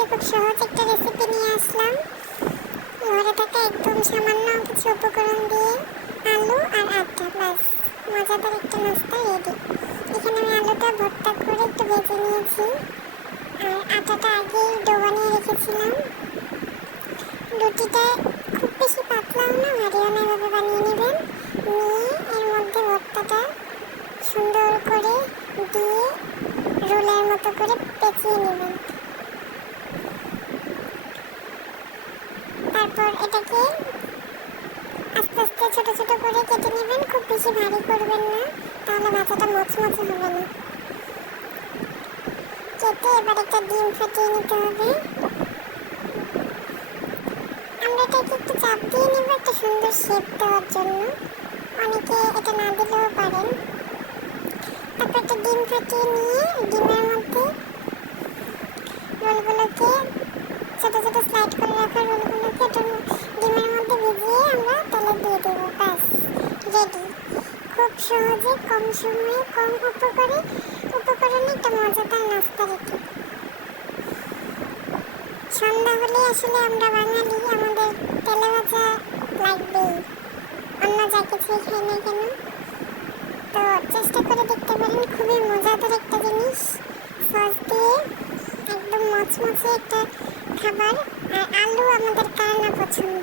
আজকে খুব সহজ একটা রেসিপি নিয়ে আসলাম। ঘরে থাকা একদম সামান্য কিছু উপকরণ দিয়ে আলু আর আটা, ব্যাস মজাদার একটা নাস্তা রেডি। এখানে আমি আলুটা ভর্তা করে একটু ভেজে নিয়েছি আর আটাটা আগেই ডো বানিয়ে রেখেছিলাম। রুটিটা খুব বেশি পাতলাও না ভারীও না, এভাবে বানিয়ে নেবেন। নিয়ে এর মধ্যে ভর্তাটা সুন্দর করে দিয়ে রোলের মতো করে পেঁচিয়ে নেবেন। তারপর এটাকে আস্তে আস্তে ছোট ছোট করে কেটে নেবেন, খুব বেশি ভারী করবেন না, তাহলে ভাজাটা মচমচে হবে না। কেটে এবার একটা ডিম ফাটিয়ে নিতে হবে। আমরা এটাকে একটু চাপ দিয়ে নেব একটা সুন্দর শেপ দেওয়ার জন্য, অনেকে এটা না দিলেও পারেন। তারপর একটা ডিম ফাটিয়ে নিয়ে ডিমের মধ্যে রোলগুলোকে ছোট ছোট স্লাইড করে রাখা রোলগুলোকে ডিমের মধ্যে ভিজিয়ে আমরা তেলে দিয়ে দেবো, ব্যাস রেডি। খুব সহজে কম সময়ে কম উপকরণে একটা মজাদার নাস্তা রেডি। সন্ধ্যা হলে আসলে আমরা বাঙালি, আমাদের তেলে ভাজা লাগবেই, অন্য যা কিছুই খাই না কেন। তো চেষ্টা করে দেখতে পারেন, খুবই মজাদার একটা জিনিস, সস দিয়ে একদম মচমচে একটা খাবার। আর আলু আমাদের কার না পছন্দ।